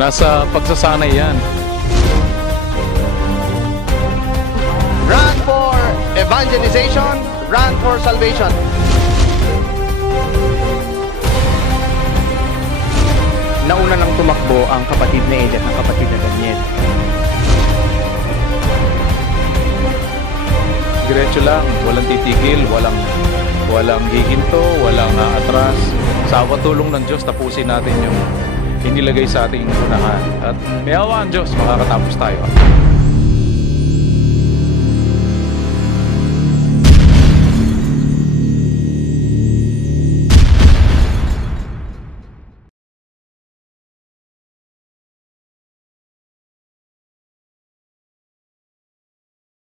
Nasa pagsasanay yan. Run for evangelization, run for salvation. Nauna nang tumakbo ang kapatid na Ed at ang kapatid na Daniel. Diretso lang, walang titigil, walang hihinto, walang atras. Sa awa tulong ng Diyos, tapusin natin yung inilagay sa ating unahan. At may awa ang Diyos, makakatapos tayo.